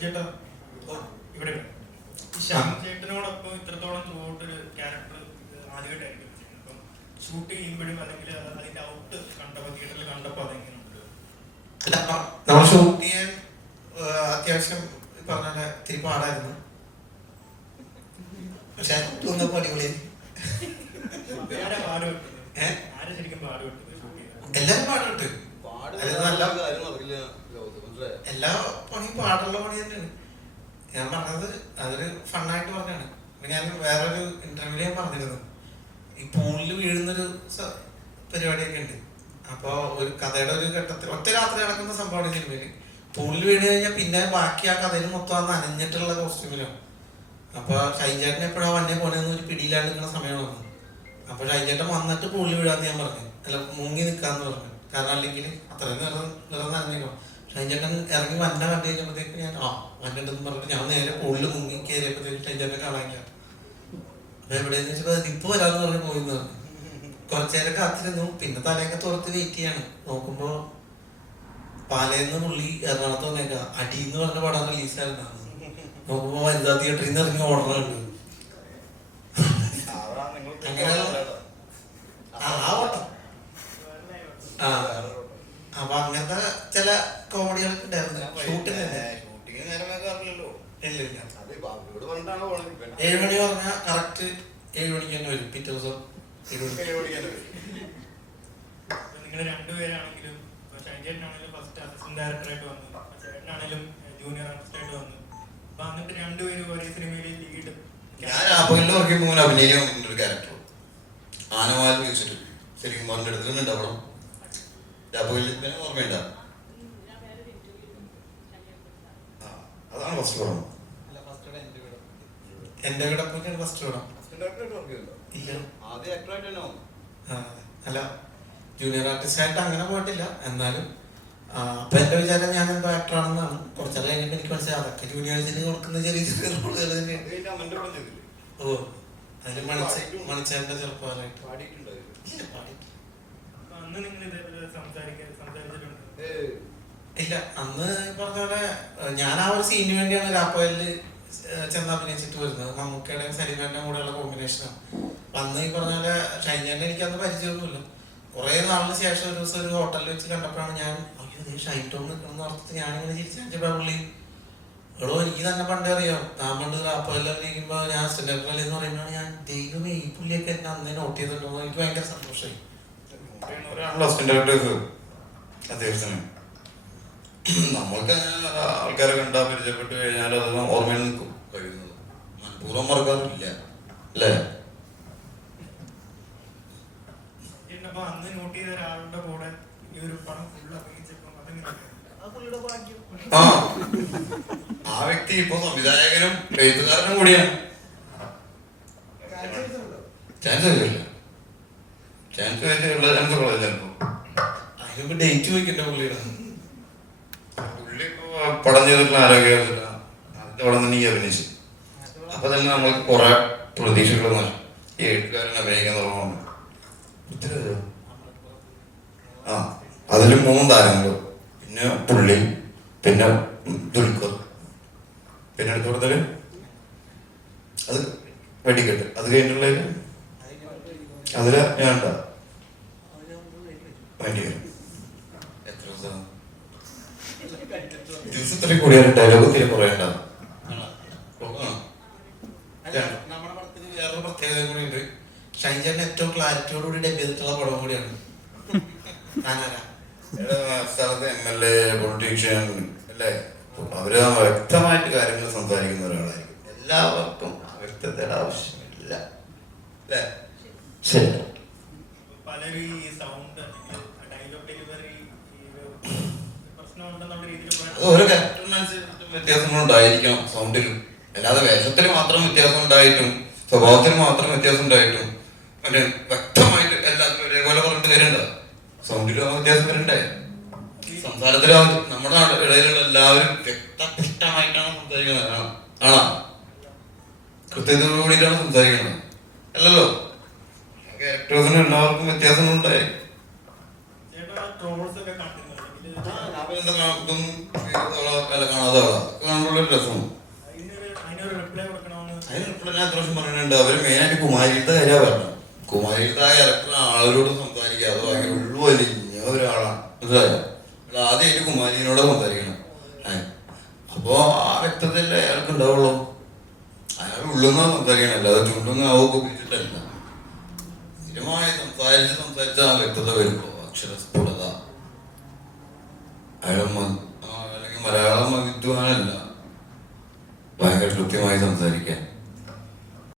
ചേട്ടാ ഇവിടെ. ശ്യാം ചേട്ടനോടൊപ്പം ഇത്രത്തോളം ഒരു ക്യാരക്ടർ ആദ്യമായിട്ടായിരിക്കും. അപ്പം ഷൂട്ട് ചെയ്യുമ്പോഴും അല്ലെങ്കിൽ അതിന്റെ ഔട്ട് കണ്ടപ്പോൾ തിയേറ്ററിൽ കണ്ടപ്പോൾ അതെങ്ങനെയുണ്ട് നമ്മൾ ഷൂട്ട് അത്യാവശ്യം പറഞ്ഞ തിരി പാടായിരുന്നു പക്ഷെ വന്നപ്പോ അടിപൊളിയായി ഞാൻ പറഞ്ഞത് അതൊരു ഫണ്ണായിട്ട് പറഞ്ഞാണ്. ഞാൻ വേറൊരു ഇന്റർവ്യൂ ഞാൻ പറഞ്ഞിരുന്നു. ഈ പൂളിൽ വീഴുന്നൊരു പരിപാടിയൊക്കെ ഉണ്ട്. അപ്പൊ ഒരു കഥയുടെ ഒരു ഘട്ടത്തിൽ ഒറ്റ രാത്രി നടക്കുന്ന സംഭവമാണ് സിനിമയിൽ പൂളിൽ വീണ് കഴിഞ്ഞാൽ പിന്നെ ബാക്കി ആ കഥയിൽ മൊത്തം ആ നനഞ്ഞിട്ടുള്ള കോസ്റ്റ്യൂമിലാണ് അപ്പൊ ഷൈൻചേട്ടൻ എപ്പോഴാണ് വന്നെ പോണെന്ന് ഒരു പിടിയിലാണ്ട് നിൽക്കുന്ന സമയമാണ് അപ്പൊ ഷൈൻചേട്ടൻ വന്നിട്ട് പൂളിൽ വീഴാന്ന് ഞാൻ പറഞ്ഞു. അല്ല മുങ്ങി നിൽക്കാന്ന് പറഞ്ഞു. കാരണം അല്ലെങ്കിൽ അത്രയും നിറം നിറം ഷൈൻചേട്ടൻ ഇറങ്ങി വന്ന കണ്ടു കഴിഞ്ഞപ്പോഴത്തേക്ക് ഞാൻ ആ വന്നിട്ടെന്ന് പറഞ്ഞിട്ട് ഞാൻ നേരെ പുള്ളി മുങ്ങി കയറിയപ്പോഴത്തേക്ക് ഷൈൻചേട്ടനെ കാണാൻ എവിടെയെന്ന് വെച്ചപ്പോ ഇപ്പൊ വരാന്ന് പറഞ്ഞു പോയി എന്ന് പറഞ്ഞു കുറച്ചേരം കാത്തിരുന്നു. പിന്നെ തലയൊക്കെ തുറത്ത് വെയിറ്റ് ചെയ്യാണ്. നോക്കുമ്പോ പാലയെന്ന് പുള്ളി എറണാകുളത്ത് വന്നേക്ക. അടി എന്ന് പറഞ്ഞ പടം റിലീസ് റിലീസായിരുന്നു നോക്കുമ്പോ വനിതാ തിയേറ്ററിൽ നിന്ന് ഇറങ്ങി ഓർഡറുണ്ട് ഉണ്ട് അങ്ങനെ- ആ ആ ഓട്ടം ആ വേറെ ഒരു- അപ്പൊ അങ്ങനത്തെ ചില കോമഡികളൊക്കെ ഉണ്ടായിരുന്നു ഷൂട്ടിന് തന്നെ ഷൂട്ടിങ്ങിന് നേരം വെക്കാറില്ലല്ലോ ഇല്ല ഇല്ല അത് ബാബുയോട് പറഞ്ഞിട്ടാണ് പോണത് ഇപ്പൊ ഏഴ് മണി പറഞ്ഞാൽ കറക്റ്റ് ഏഴ് മണിക്ക് തന്നെ വരും പിറ്റേ ദിവസം ഏഴ് മണിക്ക്. ഏഴ് മണിക്കല്ലേ വരും. നിങ്ങൾ രണ്ടുപേരാണെങ്കിലും ചേട്ടനാണെങ്കിലും ഫസ്റ്റ് അസിസ്റ്റന്റ് ഡയറക്ടറായിട്ട് വന്നു ചേട്ടനാണെങ്കിലും ജൂനിയർ ആർട്ടിസ്റ്റായിട്ട് വന്നു. അപ്പൊ എന്നിട്ട് രണ്ടുപേരും ഒരേ സിനിമയിൽ ലീഡ് ഞാൻ അഭിനയിക്കാൻ ഒരു ക്യാരക്ടർ വെച്ചിട്ട് ശരിക്കും പറഞ്ഞ എടുത്തിട്ടുണ്ട് അവിടെ രാപ്പകലിൽ പിന്നെ ഓർമ്മയുണ്ട? അതാണ് ഫസ്റ്റ് പടം എന്റെ കൂടെ പോയിട്ടാണ് ഫസ്റ്റ് പടം അല്ല ജൂനിയർ ആർട്ടിസ്റ്റ് ആയിട്ട് അങ്ങനെ പോയിട്ടില്ല. എന്നാലും അപ്പൊ എന്റെ വിചാരം ഞാൻ എന്തോ ആക്ടർ ആണെന്നാണ്. കുറച്ചൊക്കെ കഴിഞ്ഞിട്ട് എനിക്ക് മനസ്സിലായി അതൊക്കെ ജൂനിയേഴ്സിന് കൊടുക്കുന്ന ചെറിയ ചെറിയ റോളുകൾ തന്നെയാണ് ഓ അതിൽ ഇല്ല, അന്ന് പറഞ്ഞ പോലെ ഞാൻ ആ ഒരു സീനിന് വേണ്ടിയാണ് രാപ്പകലിൽ ചെന്ന് അഭിനയിച്ചിട്ട് വരുന്നത് മമ്മൂക്കയുടെയും സലീമേന്റെ കൂടെയുള്ള കോമ്പിനേഷനാണ് അന്ന് ഈ പറഞ്ഞ പോലെ ഷൈൻചാന്റെ എനിക്ക് അന്ന് പരിചയമൊന്നുമില്ല. കുറെ നാളിന് ശേഷം ഒരു ദിവസം ഒരു ഹോട്ടലിൽ വെച്ച് കണ്ടപ്പോഴാണ് ഞാൻ അയ്യോ നീ ഷൈറ്റോൺ നിൽക്കണം ഓർത്തിട്ട് ഞാനിങ്ങനെ ചിരിച്ചാ പുള്ളി എടോ എനിക്ക് തന്നെ പണ്ടേ അറിയാം. താൻ പണ്ട് അഭിനയിക്കുമ്പോ ഞാൻ അസിസ്റ്റന്റ് എന്ന് പറയുമ്പോൾ ഞാൻ ദൈവമേ ഈ പുള്ളിയൊക്കെ എന്നെ അന്നേ നോട്ട് ചെയ്തിട്ടുണ്ടോ? എനിക്ക് ഭയങ്കര സന്തോഷമായി. അത്യാവശ്യം നമ്മൾക്ക് ആൾക്കാരെ കണ്ടാൽ പരിചയപ്പെട്ട് കഴിഞ്ഞാൽ അത് ഓർമ്മയിൽ നിൽക്കും. കഴിയുന്നത് മനഃപൂർവം മറക്കാറില്ല. അല്ലേ? ചേട്ടൻ അപ്പൊ അന്ന് നോട്ട് ചെയ്ത ഒരാളുടെ കൂടെ ഈ ഒരു പണം ഫുൾ അഭിനയിച്ചപ്പോൾ അതെങ്ങനെയാണ് ആ. ആ വ്യക്തി ഇപ്പൊ സംവിധായകനും എഴുത്തുകാരനും കൂടിയാണ്. ചാൻസ് ചാൻസ് ഉള്ള ചാൻസ് ചിലപ്പോ അതിനുമ്പ് ഡേറ്റ് ചോദിക്കണ്ട പുള്ളിയുടെ. പടം ചെയ്തിട്ടുള്ള ആരോഗ്യമില്ല. ആദ്യത്തെ പടം തന്നെ ഈ അഭിനയിച്ചു. അപ്പൊ തന്നെ നമ്മൾക്ക് കുറെ പ്രതീക്ഷകൾ. ഈ എഴുത്തുകാരൻ അഭിനയിക്കാൻ തുടങ്ങുന്നു. ആ അതിൽ മൂന്ന് താരങ്ങൾ പിന്നെ പുള്ളി പിന്നെ ദുൽഖർ. പിന്നെ അടുത്ത കൊടുത്തത് അത് വെടിക്കെട്ട്. അത് കഴിഞ്ഞിട്ടുള്ളതിൽ അതിൽ ഞാൻ ഉണ്ടാ വേണ്ടിവരും എത്ര ദിവസം ദിവസത്തിൽ കൂടിയാലും ഡയലോഗ് തീരെ കുറേ ഉണ്ടാവും. നമ്മുടെ പടത്തിന് വേറൊരു പ്രത്യേകത കൂടി ഉണ്ട്. ഷൈൻചാൻ ഏറ്റവും ക്ലാരിറ്റിയോടുകൂടി ഡബ് ചെയ്തിട്ടുള്ള പടം കൂടിയാണ്. ഞാനാരാ? സ്ഥലത്ത് എം എൽ എ പൊളിറ്റീഷ്യൻ അല്ലേ? അവർ വ്യക്തമായിട്ട് കാര്യങ്ങൾ സംസാരിക്കുന്ന ഒരാളായിരിക്കും. എല്ലാവർക്കും വ്യക്തതയുടെ ആവശ്യമില്ല. അല്ലേ? ശരി. പലരും ഈ സൗണ്ട് ഡയലോഗ് ഡെലിവറി പ്രശ്നമുണ്ടെന്നുള്ള രീതിയിൽ ഓരോ ക്യാരക്ടറിനനുസരിച്ച് വ്യത്യാസങ്ങളുണ്ടായിരിക്കണം സൗണ്ടിലും അല്ലാതെ വേഷത്തിൽ മാത്രം വ്യത്യാസം ഉണ്ടായിട്ടും സ്വഭാവത്തിൽ മാത്രം വ്യത്യാസം ഉണ്ടായിട്ടും മറ്റേ വ്യക്തമായിട്ട് എല്ലാവർക്കും ഒരേപോലെ പറഞ്ഞിട്ട് കാര്യമുണ്ടോ? സൗണ്ടിലും ആ വ്യത്യാസം വരണ്ടേ? സംസാരത്തിലും നമ്മുടെ ഇടയിലുള്ള എല്ലാവരും വ്യക്തപുഷ്ടമായിട്ടാണ് സംസാരിക്കുന്നത്. ആണോ? കൃത്യതയോടുകൂടിയിട്ടാണ് സംസാരിക്കുന്നത്. അല്ലല്ലോ? ക്യാരക്ടേഴ്സിനും എല്ലാവർക്കും വ്യത്യാസങ്ങളുണ്ടായിരിക്കും അല്ലെങ്കിൽ ഇതൊന്നും കാണാതെ ആളാ രസമാണ്. റിപ്ലൈ അതിന് ഇപ്പോൾ ഞാൻ പ്രാവശ്യം പറയുന്നുണ്ട് അവർ മെയിനായിട്ട് കുമാരിയുടെ കാര്യമാണ് പറഞ്ഞത്. കുമാരിയുടെ ആ ഇറക്കുന്ന ആളുകളോട് സംസാരിക്കുക. അത് ഭയങ്കര ഉള്ളു വലിഞ്ഞ ഒരാളാണ്. മനസ്സിലായോ? ആദ്യമായിട്ട് കുമാരിനോട് സംസാരിക്കണം. അപ്പോ ആ വ്യക്തതയല്ലേ അയാൾക്ക് ഉണ്ടാവുള്ളൂ. അയാൾ ഉള്ളുന്ന സംസാരിക്കണം. അല്ലാതെ ചുണ്ടുന്ന ആവൊക്കെ ഉപയോഗിച്ചിട്ടല്ല സ്ഥിരമായി സംസാരിച്ച് സംസാരിച്ച ആ വ്യക്തത വരുമ്പോ അക്ഷരസ്ഫുടത അയാൾ അല്ലെങ്കിൽ മലയാളം വിദ്വാനല്ല ഭയങ്കര കൃത്യമായി സംസാരിക്കാൻ.